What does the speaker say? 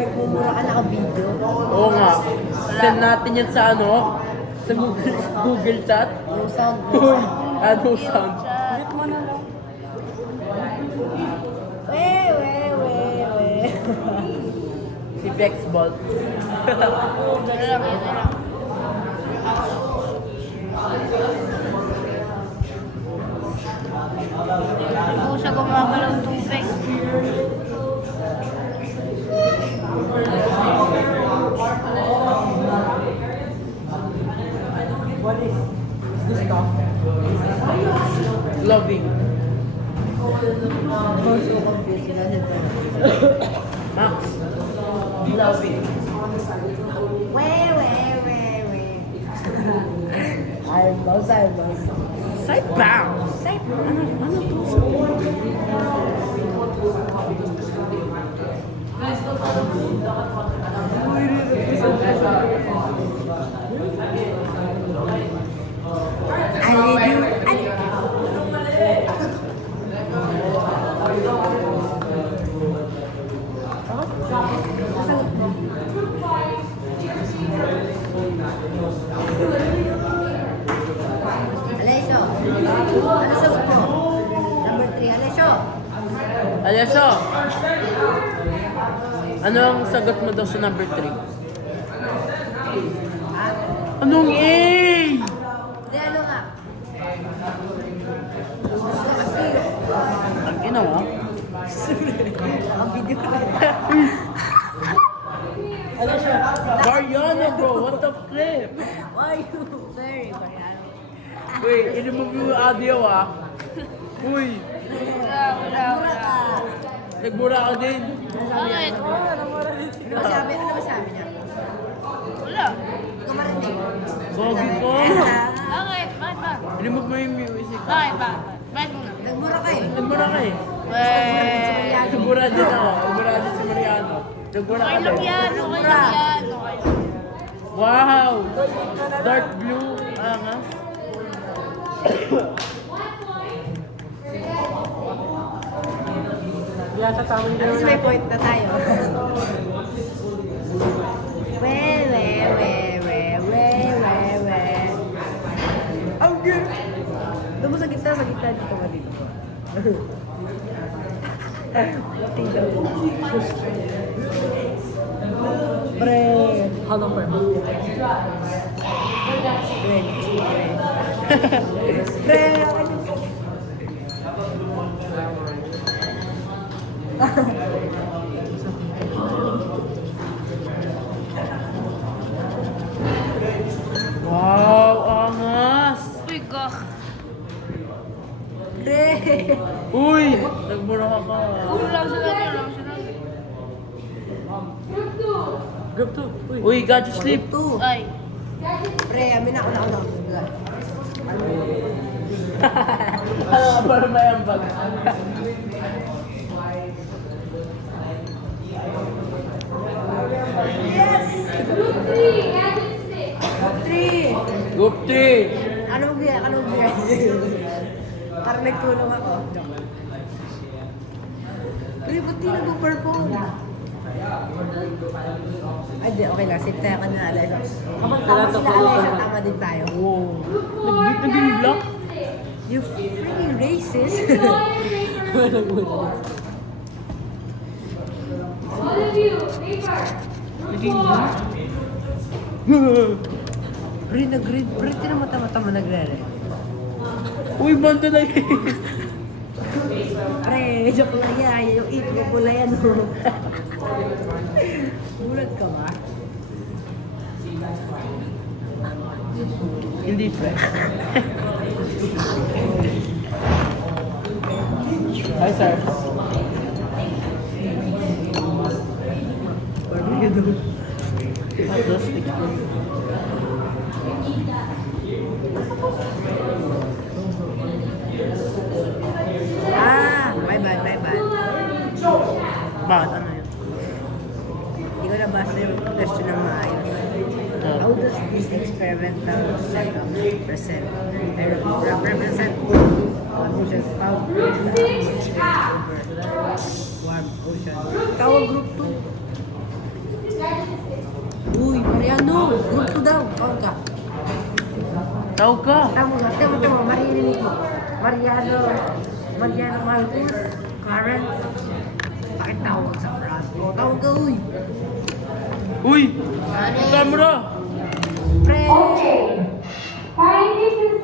Nagmumura ka naka-video. Oo nga. Send natin yan sa ano? Sa Google Chat. No sound. Ano sound? Ulit mo na lang. We. Si Vex Bolt. Hindi ko siya gumagalaw ng tubig. Loving. I'm so confused. Max. Loving. We. Almost. Saipaw. Ano to? Alessio, ano sagot mo? Number 3, Alessio. Alessio. Ano ang sagot mo daw sa number 3? Anong A? Hindi, ano nga? Gusto kasi. Ang ginawa? Ang video ko na. Alessio. Mariano bro, what the flip? Why you very Mariano? Wait, i-remove yung audio ah. Uy, Wala. nagbura ka din. Bakit? Ano masabi niya? Wala. Hindi ko marinig. Gogi ko. Bakit? Bakit ba? I-remove mo yung music. Bakit? Bakit muna? Nagmura ka eh. Nagbura ka eh. Weh. Nagbura din ako. Nagbura din si Mariano. Nagbura ka Okay lang din. yan. Okay lang yan. Okay lang. Wow! Dark blue. Angas. Yata tawag At least may point na tayo. We. Ang good! Doon mo sa gitna dito ba dito? Tingnan mo. Pre! Ano pa? Pre! Wow! Angas! Uy, gah. Pre! Uy! Nagbura ka pa. Ulo lang sila. Group 2. Uy, got to sleep. Two. Ay. Pre, amin ako na. Para may ambag. Yes! Three! Group 3. Anong beer? Parang nagtulong ako. Joke. Pre, ba't di nag-perform? Ay, di, okay lang. Sit tayo ka na, Alay. Kapag tama sila, Alay, tama din tayo. Wow. Naging block? You freaking racist! Naging block? Pre, nag-read. Pre, tinamata-mata mo nagre-read. Uy, banda na yun. Pre, joke lang yan. Yung ipin ko pula yan, oh. Bulag ka ba? Hindi, pre. Hi, sir. Barbecue daw. Plastic. My bad. Bakit? Ano yun? Hindi ko nabasa yung question ng maayos. How does this experimental setup represent oceans found over warm ocean? Tawag group 2. Mariano. Gulto daw. Tawag ka. Tawag ka. Tama. Maririnig mo. Mariano. Mariano Marcos. Karen. Bakit tawag sa brand ko? Tawag ka, uy. Uy! Camera! Pre. Okay. Kindly